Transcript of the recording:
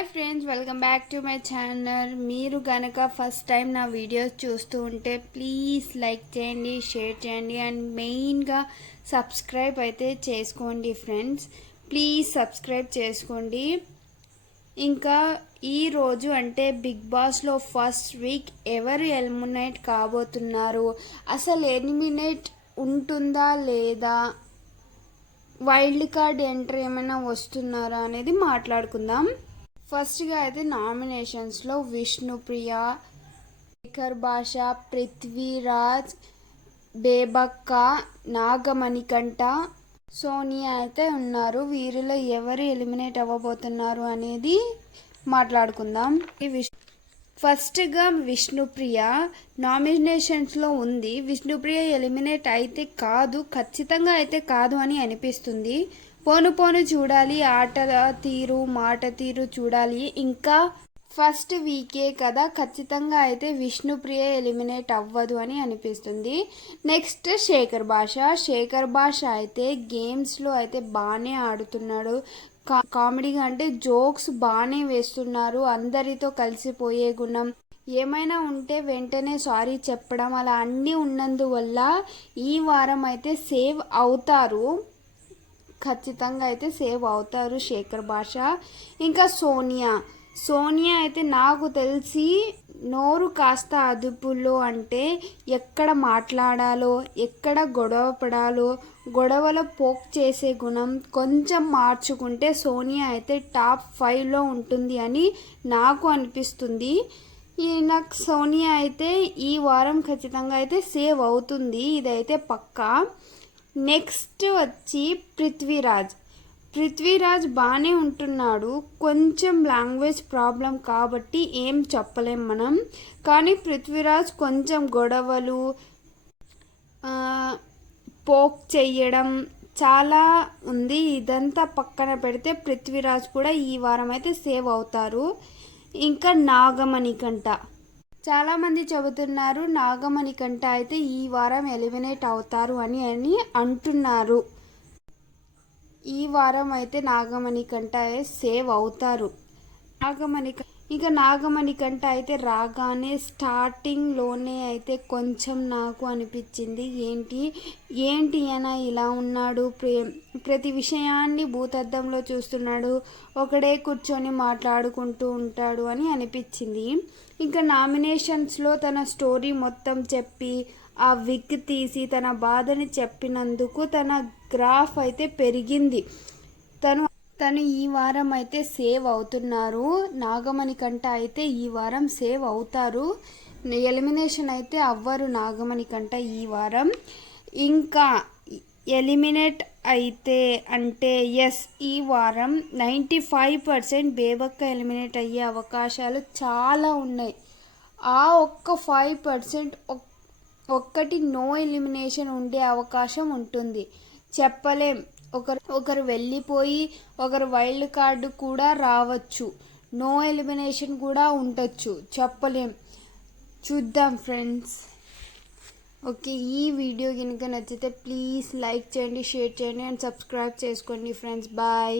Hi friends, welcome back to my channel. మీరు గనక first time నా వీడియోస్ చూస్తూ ఉంటే ప్లీజ్ లైక్ చేయండి, షేర్ చేయండి అండ్ మెయిన్గా సబ్స్క్రైబ్ అయితే చేసుకోండి ఫ్రెండ్స్. ప్లీజ్ సబ్స్క్రైబ్ చేసుకోండి. ఇంకా ఈరోజు అంటే బిగ్ బాస్లో ఫస్ట్ వీక్ ఎవరు ఎలిమినేట్ కాబోతున్నారు, అసలు ఎలిమినేట్ ఉంటుందా లేదా, వైల్డ్ కార్డ్ ఎంట్రీ ఏమైనా వస్తున్నారా అనేది మాట్లాడుకుందాం. ఫస్ట్గా అయితే నామినేషన్స్లో విష్ణుప్రియ, శేఖర్ భాష, పృథ్వీరాజ్, బేబక్క, నాగమణికంఠ, సోనియా అయితే ఉన్నారు. వీరిలో ఎవరు ఎలిమినేట్ అవ్వబోతున్నారు అనేది మాట్లాడుకుందాం. ఫస్ట్గా విష్ణుప్రియ నామినేషన్స్లో ఉంది. విష్ణుప్రియ ఎలిమినేట్ అయితే కాదు, ఖచ్చితంగా అయితే కాదు అని అనిపిస్తుంది. పోను చూడాలి, ఆట తీరు మాట తీరు చూడాలి. ఇంకా ఫస్ట్ వీకే కదా, ఖచ్చితంగా అయితే విష్ణుప్రియ ఎలిమినేట్ అవ్వదు అని అనిపిస్తుంది. నెక్స్ట్ శేఖర్ భాష అయితే గేమ్స్లో అయితే బాగానే ఆడుతున్నాడు. కామెడీగా అంటే జోక్స్ బాగానే వేస్తున్నారు. అందరితో కలిసిపోయే గుణం, ఏమైనా ఉంటే వెంటనే సారీ చెప్పడం, అలా అన్నీ ఉన్నందువల్ల ఈ వారం అయితే సేవ్ అవుతారు. ఖచ్చితంగా అయితే సేవ్ అవుతారు శేఖర్ భాష. ఇంకా సోనియా అయితే నాకు తెలిసి నోరు కాస్త అదుపులో, అంటే ఎక్కడ మాట్లాడాలో, ఎక్కడ గొడవ పడాలో, గొడవలో పోక్ చేసే గుణం కొంచెం మార్చుకుంటే సోనియా అయితే టాప్ 5లో ఉంటుంది అని నాకు అనిపిస్తుంది. నాకు సోనియా అయితే ఈ వారం ఖచ్చితంగా అయితే సేవ్ అవుతుంది, ఇదైతే పక్కా. నెక్స్ట్ వచ్చి పృథ్వీరాజ్ బాగానే ఉంటున్నాడు. కొంచెం లాంగ్వేజ్ ప్రాబ్లం కాబట్టి ఏం చెప్పలేం మనం. కానీ పృథ్వీరాజ్ కొంచెం గొడవలు, పోక్ చెయ్యడం చాలా ఉంది. ఇదంతా పక్కన పెడితే పృథ్వీరాజ్ కూడా ఈ వారం అయితే సేవ్ అవుతారు. ఇంకా నాగమణికంఠ, చాలామంది చెబుతున్నారు నాగమణికంఠ అయితే ఈ వారం ఎలిమినేట్ అవుతారు అని అంటున్నారు. ఈ వారం అయితే నాగమణికంఠ సేవ్ అవుతారు. నాగమణికంఠ అయితే రాగానే స్టార్టింగ్లోనే అయితే కొంచెం నాకు అనిపించింది, ఏంటి అయినా ఇలా ఉన్నాడు, ప్రతి విషయాన్ని భూతద్దంలో చూస్తున్నాడు, ఒకడే కూర్చొని మాట్లాడుకుంటూ ఉంటాడు అని అనిపించింది. ఇంకా నామినేషన్స్లో తన స్టోరీ మొత్తం చెప్పి ఆ విగ్ తీసి తన బాధని చెప్పినందుకు తన గ్రాఫ్ అయితే పెరిగింది. తను ఈ వారం అయితే సేవ్ అవుతున్నారు. నాగమణికంఠ అయితే ఈ వారం సేవ్ అవుతారు, ఎలిమినేషన్ అయితే అవ్వరు నాగమణికంఠ ఈ వారం. ఇంకా ఎలిమినేట్ అయితే అంటే ఎస్, ఈ వారం 95% బేబక్క ఎలిమినేట్ అయ్యే అవకాశాలు చాలా ఉన్నాయి. ఆ ఒక్క 5% ఒక్కటి నో ఎలిమినేషన్ ఉండే అవకాశం ఉంటుంది, చెప్పలేం. ఒకరు వెళ్ళిపోయి ఒకరు వైల్డ్ కార్డు కూడా రావచ్చు, నో ఎలిమినేషన్ కూడా ఉండొచ్చు, చెప్పలేం. చూద్దాం ఫ్రెండ్స్. ఓకే, ఈ వీడియో కనుక నచ్చితే ప్లీజ్ లైక్ చేయండి, షేర్ చేయండి అండ్ సబ్స్క్రైబ్ చేసుకోండి ఫ్రెండ్స్. బాయ్.